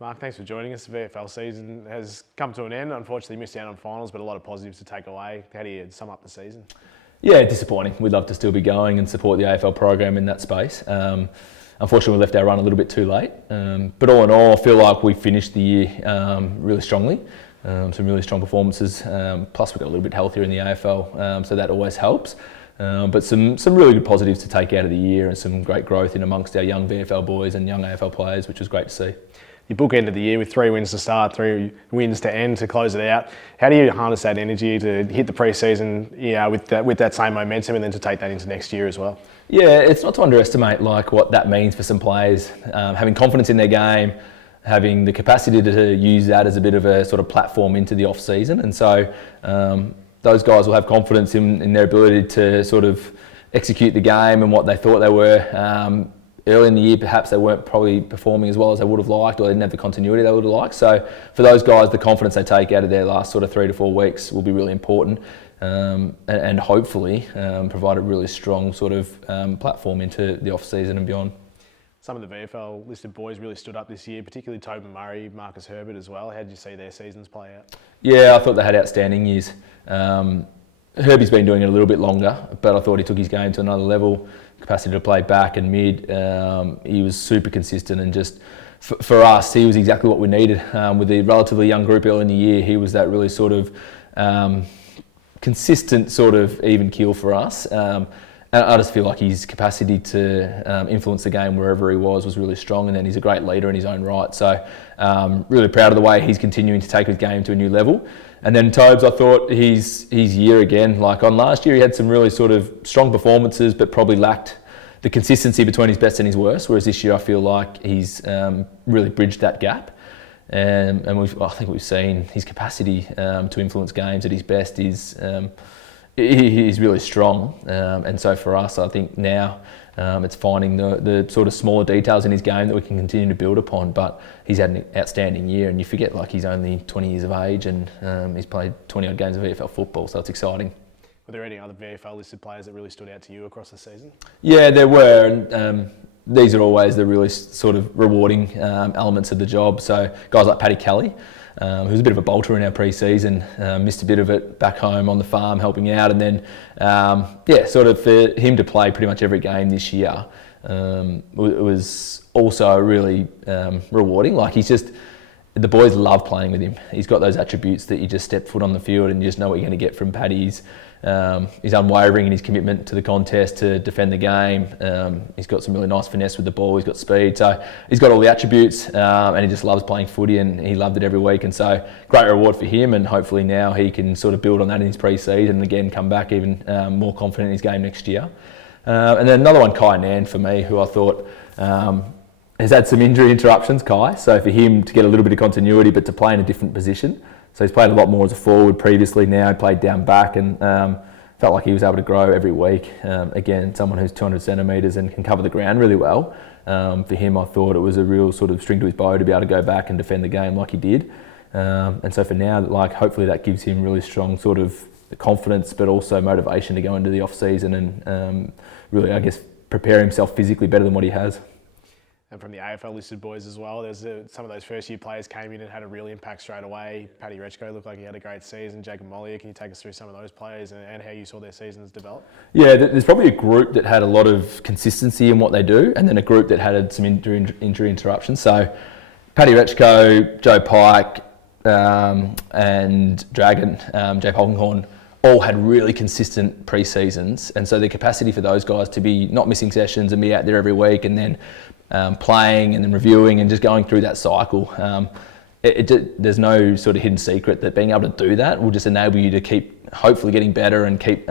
Mark, thanks for joining us. The VFL season has come to an end. Unfortunately, missed out on finals, but a lot of positives to take away. How do you sum up the season? Yeah, disappointing. We'd love to still be going and support the AFL program in that space. Unfortunately, we left our run a little bit too late. But all in all, I feel like we finished the year really strongly. Some really strong performances. Plus, we got a little bit healthier in the AFL, so that always helps. But some really good positives to take out of the year, and some great growth in amongst our young VFL boys and young AFL players, which was great to see. You bookended the year with 3 wins to start, 3 wins to end to close it out. How do you harness that energy to hit the pre-season with that same momentum, and then to take that into next year as well? Yeah, it's not to underestimate what that means for some players. Having confidence in their game, having the capacity to use that as a bit of a sort of platform into the off-season. And so those guys will have confidence in their ability to sort of execute the game and what they thought they were. Early in the year, perhaps they weren't probably performing as well as they would have liked, or they didn't have the continuity they would have liked. So for those guys, the confidence they take out of their last sort of 3 to 4 weeks will be really important, and hopefully provide a really strong sort of platform into the off-season and beyond. Some of the VFL listed boys really stood up this year, particularly Tobin Murray, Marcus Herbert as well. How did you see their seasons play out? Yeah, I thought they had outstanding years. Herbie's been doing it a little bit longer, but I thought he took his game to another level. Capacity to play back and mid. He was super consistent, and just for us, he was exactly what we needed. With a relatively young group early in the year, he was that really sort of consistent sort of even keel for us. And I just feel like his capacity to influence the game wherever he was really strong, and then he's a great leader in his own right. So really proud of the way he's continuing to take his game to a new level. And then Tobes, I thought his year again, like on last year, he had some really sort of strong performances, but probably lacked the consistency between his best and his worst. Whereas this year, I feel like he's really bridged that gap. And I think we've seen his capacity to influence games at his best is he's really strong. And so for us, I think now it's finding the sort of smaller details in his game that we can continue to build upon. But he's had an outstanding year, and you forget he's only 20 years of age, and he's played 20 odd games of VFL football, so it's exciting. Were there any other VFL listed players that really stood out to you across the season? Yeah, there were. And these are always the really sort of rewarding elements of the job. So guys like Paddy Kelly, who's a bit of a bolter in our pre-season, missed a bit of it back home on the farm helping out, and then sort of for him to play pretty much every game this year, it was also really rewarding. The boys love playing with him. He's got those attributes that you just step foot on the field and you just know what you're going to get from Paddy. He's unwavering in his commitment to the contest to defend the game. He's got some really nice finesse with the ball. He's got speed. So he's got all the attributes, and he just loves playing footy, and he loved it every week. And so great reward for him, and hopefully now he can sort of build on that in his pre-season and again come back even more confident in his game next year. And then another one, Kai Nan, for me, who I thought has had some injury interruptions, Kai. So for him to get a little bit of continuity, but to play in a different position. So he's played a lot more as a forward previously. Now he played down back, and felt like he was able to grow every week. Again, someone who's 200 centimetres and can cover the ground really well. For him, I thought it was a real sort of string to his bow to be able to go back and defend the game like he did. And so for now, hopefully that gives him really strong sort of confidence, but also motivation to go into the off-season and really, I guess, prepare himself physically better than what he has. And from the AFL listed boys as well, there's some of those first year players came in and had a real impact straight away. Paddy Rechko looked like he had a great season. Jacob Mollier, can you take us through some of those players and how you saw their seasons develop? Yeah, there's probably a group that had a lot of consistency in what they do, and then a group that had some injury interruptions. So Paddy Rechko, Joe Pike, and Dragon, Jay Polkinghorn, all had really consistent pre-seasons, and so the capacity for those guys to be not missing sessions and be out there every week, and then playing and then reviewing and just going through that cycle. There's no sort of hidden secret that being able to do that will just enable you to keep hopefully getting better and keep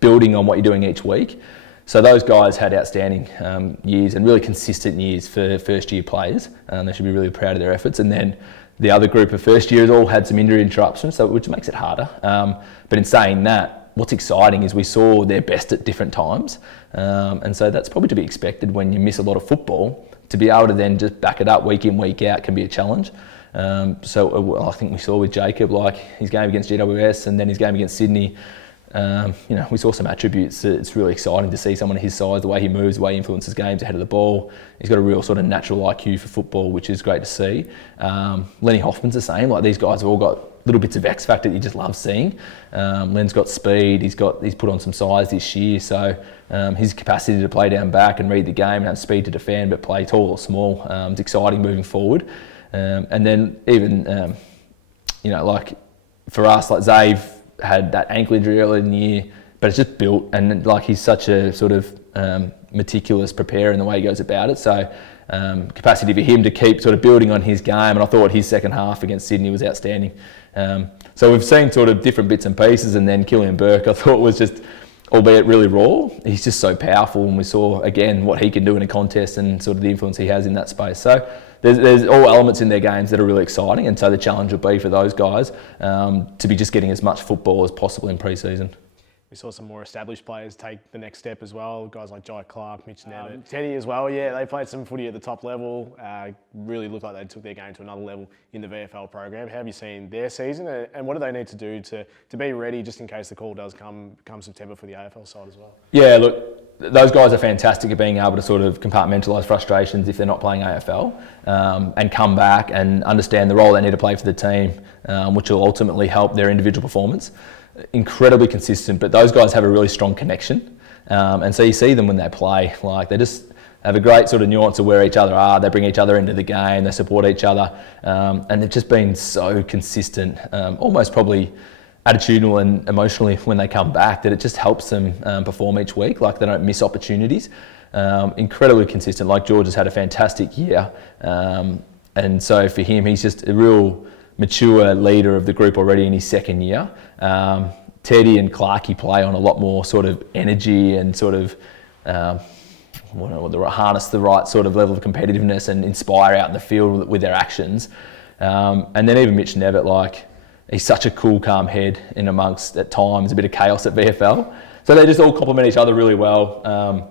building on what you're doing each week. So those guys had outstanding years and really consistent years for first year players. They should be really proud of their efforts. And then the other group of first years all had some injury interruptions, which makes it harder. But in saying that, what's exciting is we saw their best at different times. And so that's probably to be expected when you miss a lot of football. To be able to then just back it up week in, week out can be a challenge. So I think we saw with Jacob, like his game against GWS and then his game against Sydney, we saw some attributes that it's really exciting to see someone his size, the way he moves, the way he influences games ahead of the ball. He's got a real sort of natural IQ for football, which is great to see. Lenny Hoffman's the same. Like, these guys have all got little bits of X factor that you just love seeing. Len's got speed. He's put on some size this year, so his capacity to play down back and read the game and have speed to defend, but play tall or small, it's exciting moving forward. And then even like for us, like Zave had that ankle injury earlier in the year, but it's just built, and like he's such a sort of meticulous preparer in the way he goes about it. So capacity for him to keep sort of building on his game, and I thought his second half against Sydney was outstanding. So we've seen sort of different bits and pieces, and then Killian Burke I thought was just, albeit really raw, he's just so powerful, and we saw again what he can do in a contest and sort of the influence he has in that space. So there's all elements in their games that are really exciting, and so the challenge will be for those guys to be just getting as much football as possible in pre-season. We saw some more established players take the next step as well. Guys like Jai Clark, Mitch Nevitt, Teddy as well. Yeah, they played some footy at the top level. Really looked like they took their game to another level in the VFL program. How have you seen their season, and what do they need to do to be ready just in case the call does come September for the AFL side as well? Yeah, look, those guys are fantastic at being able to sort of compartmentalise frustrations if they're not playing AFL, and come back and understand the role they need to play for the team, which will ultimately help their individual performance. Incredibly consistent, but those guys have a really strong connection, and so you see them when they play, like they just have a great sort of nuance of where each other are. They bring each other into the game, they support each other, and they've just been so consistent, almost probably attitudinal and emotionally when they come back, that it just helps them perform each week. Like, they don't miss opportunities. Incredibly consistent. Like, George has had a fantastic year, and so for him, he's just a real mature leader of the group already in his second year. Teddy and Clarkey play on a lot more sort of energy and sort of harness the right sort of level of competitiveness and inspire out in the field with their actions. And then even Mitch Nevitt, like, he's such a cool, calm head in amongst, at times, a bit of chaos at VFL. So they just all complement each other really well.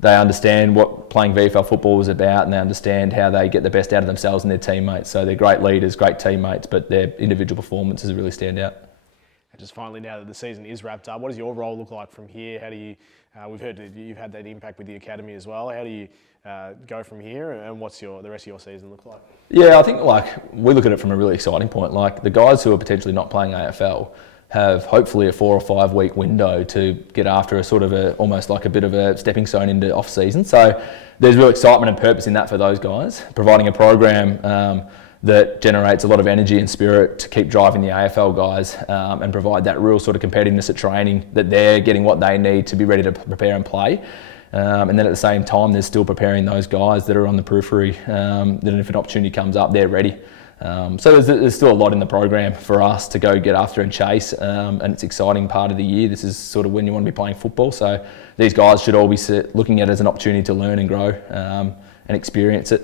They understand what playing VFL football is about, and they understand how they get the best out of themselves and their teammates. So they're great leaders, great teammates, but their individual performances really stand out. And just finally, now that the season is wrapped up, what does your role look like from here? How do you, we've heard that you've had that impact with the academy as well. How do you go from here, and what's the rest of your season look like? Yeah, I think, like, we look at it from a really exciting point. Like, the guys who are potentially not playing AFL have hopefully a 4 or 5 week window to get after a sort of almost like a bit of a stepping stone into off season. So there's real excitement and purpose in that for those guys, providing a program that generates a lot of energy and spirit to keep driving the AFL guys, and provide that real sort of competitiveness at training, that they're getting what they need to be ready to prepare and play. And then at the same time, they're still preparing those guys that are on the periphery, that if an opportunity comes up, they're ready. So there's still a lot in the program for us to go get after and chase, and it's an exciting part of the year. This is sort of when you want to be playing football, so these guys should all be looking at it as an opportunity to learn and grow, and experience it.